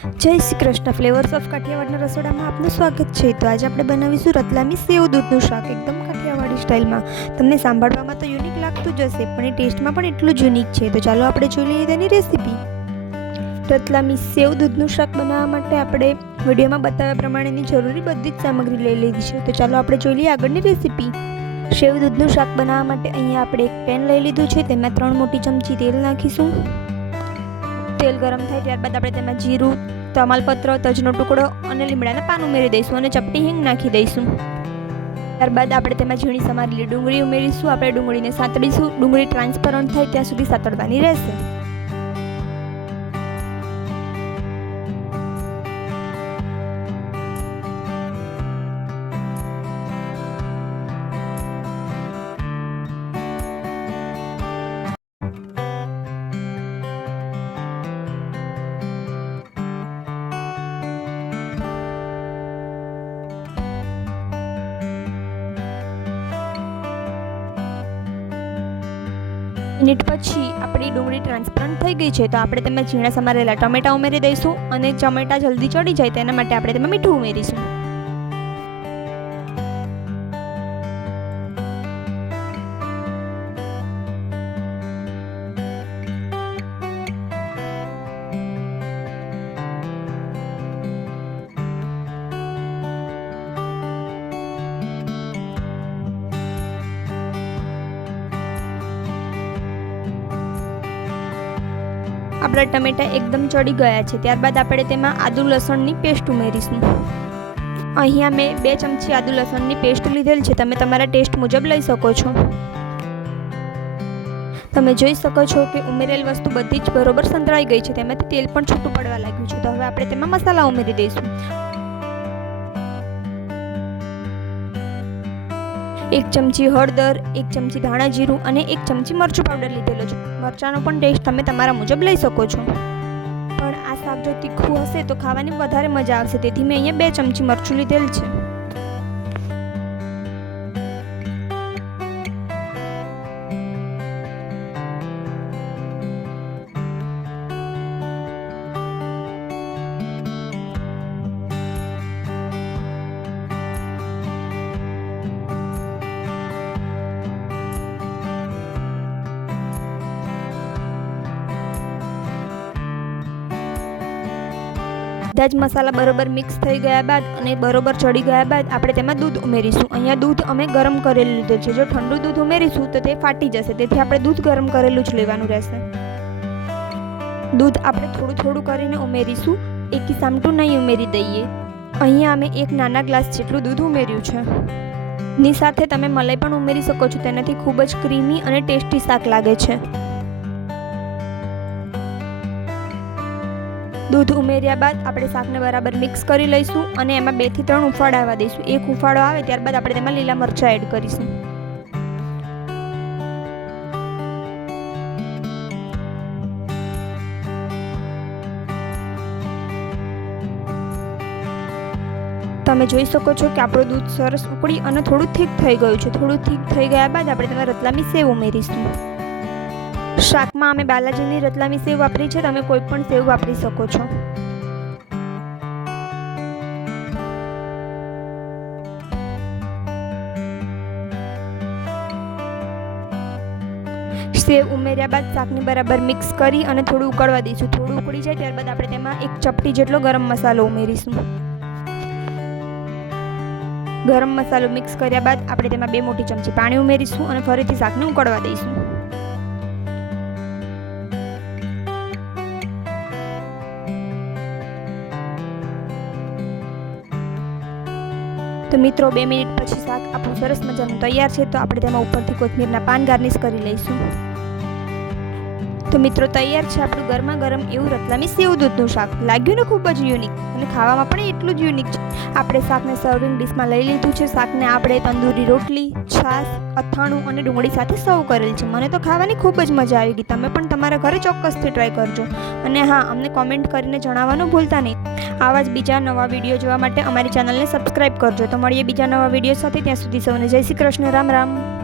જય Shri Krishna. Flavours of કાઠિયાવાડના રસોડામાં આપનું સ્વાગત છે. તો આજે આપણે બનાવીશું રતલામી સેવ દૂધનું શાક, એકદમ કાઠિયાવાડી સ્ટાઇલમાં. તમને સાંભળવામાં તો યુનિક લાગતું જ હશે, પણ એ ટેસ્ટમાં પણ એટલું જ યુનિક છે. તો ચાલો આપણે જોઈ લઈએ તેની રેસીપી. રતલામી સેવ દૂધનું શાક બનાવવા માટે આપણે વિડીયોમાં બતાવ્યા પ્રમાણેની જરૂરી બધી જ સામગ્રી લઈ લીધી છે. તો ચાલો આપણે જોઈ લઈએ આગળની રેસીપી. સેવ દૂધનું શાક બનાવવા માટે અહીંયા આપણે એક પેન લઈ લીધું છે. તેમાં 3 મોટી ચમચી તેલ નાખીશું. તેલ ગરમ થાય ત્યારબાદ આપણે તેમાં જીરું, તમાલપત્ર, તજનો ટુકડો અને લીમડાના પાન ઉમેરી દઈશું અને ચપટી હિંગ નાખી દઈશું. ત્યારબાદ આપણે તેમાં ઝીણી સમારેલી ડુંગળી ઉમેરીશું. આપણે ડુંગળીને સાતળીશું. ડુંગળી ટ્રાન્સપરન્ટ થાય ત્યાં સુધી સાતળવાની રહેશે. મિનિટ પછી આપણી ડુંગળી ટ્રાન્સપરન્ટ થઈ ગઈ છે. તો આપણે તેમાં ઝીણા સમારેલા ટમેટા ઉમેરી દઈશું અને ટમેટા જલ્દી ચડી જાય તેના માટે આપણે તેમાં મીઠું ઉમેરીશું. આપણા ટમેટા એકદમ ચડી ગયા છે. ત્યારબાદ આપણે તેમાં આદુ લસણની પેસ્ટ ઉમેરીશું. અહીંયા મેં 2 ચમચી આદુ લસણની પેસ્ટ લીધેલ છે. તમે તમારા ટેસ્ટ મુજબ લઈ શકો છો. તમે જોઈ શકો છો કે ઉમેરેલ વસ્તુ બધી જ બરોબર સંતળાઈ ગઈ છે. તેમાંથી તેલ પણ છૂટું પડવા લાગ્યું છે. તો હવે આપણે તેમાં મસાલા ઉમેરી દઈશું. 1 ચમચી હળદર, 1 ચમચી ધાણા જીરું અને 1 ચમચી મરચું પાવડર લીધેલો છે. મરચાંનો પણ ટેસ્ટ તમે તમારા મુજબ લઈ શકો છો. પણ આ શાક જો તીખું હશે તો ખાવાની વધારે મજા આવશે, તેથી મેં અહીંયા 2 ચમચી મરચું લીધેલ છે. બધા જ મસાલા બરોબર મિક્સ થઈ ગયા બાદ અને બરોબર ચડી ગયા બાદ આપણે તેમાં દૂધ ઉમેરીશું. અહીંયા દૂધ અમે ગરમ કરેલું લીધું છે. જો ઠંડુ દૂધ ઉમેરીશું તો તે ફાટી જશે, તેથી આપણે દૂધ ગરમ કરેલું જ લેવાનું રહેશે. દૂધ આપણે થોડું થોડું કરીને ઉમેરીશું, એકી સામટું નહીં ઉમેરી દઈએ. અહીંયા અમે 1 નાના ગ્લાસ જેટલું દૂધ ઉમેર્યું છે. ની સાથે તમે મલાઈ પણ ઉમેરી શકો છો. તેનાથી ખૂબ જ ક્રીમી અને ટેસ્ટી શાક લાગે છે. દૂધ ઉમેર્યા બાદ આપણે શાકને બરાબર મિક્સ કરી લઈશું અને એમાં 2 થી 3 ઉફાળા આવવા દઈશું. 1 ઉફાળો આવે ત્યારબાદ આપણે તેમાં લીલા મરચાં એડ કરીશું. તમે જોઈ શકો છો કે આપણું દૂધ સરસ ઉકળી અને થોડું થીક થઈ ગયું છે. થોડું થીક થઈ ગયા બાદ આપણે તેમાં રતલામી સેવ ઉમેરીશું. શાકમાં અમે બાલાજીની રતલામી સેવ વાપરી છે. તમે કોઈ પણ સેવ વાપરી શકો છો. સેવ ઉમેર્યા બાદ શાકને બરાબર મિક્સ કરી અને થોડું ઉકળવા દઈશું. થોડું ઉકળી જાય ત્યારબાદ આપણે તેમાં 1 ચપટી જેટલો ગરમ મસાલો ઉમેરીશું. ગરમ મસાલો મિક્સ કર્યા બાદ આપણે તેમાં 2 મોટી ચમચી પાણી ઉમેરીશું અને ફરીથી શાકને ઉકળવા દઈશું. તો મિત્રો 2 મિનિટ પછી શાક આપણું સરસ મજાનું તૈયાર છે. તો આપણે તેમાં ઉપરથી કોથમીરના પાન ગાર્નિશ કરી લઈશું. તો મિત્રો તૈયાર છે આપણું ગરમા ગરમ એવું રતલામી સેવ દૂધનું શાક. લાગ્યું ને ખૂબ જ યુનિક અને ખાવામાં પણ એટલું જ યુનિક છે. આપણે શાકને સર્વિંગ ડીશમાં લઈ લીધું છે. શાકને આપણે તંદૂરી રોટલી, છાશ, અથાણું અને ડુંગળી સાથે સર્વ કરેલ છે. મને તો ખાવાની ખૂબ જ મજા આવી ગઈ. તમે પણ તમારા ઘરે ચોક્કસથી ટ્રાય કરજો. અને હા, અમને કોમેન્ટ કરીને જણાવવાનું ભૂલતા નહીં. આવા જ બીજા નવા વિડીયો જોવા માટે અમારી ચેનલને સબસ્ક્રાઈબ કરજો. તો મળીએ બીજા નવા વિડીયો સાથે. ત્યાં સુધી સૌને જય શ્રી કૃષ્ણ. રામ રામ.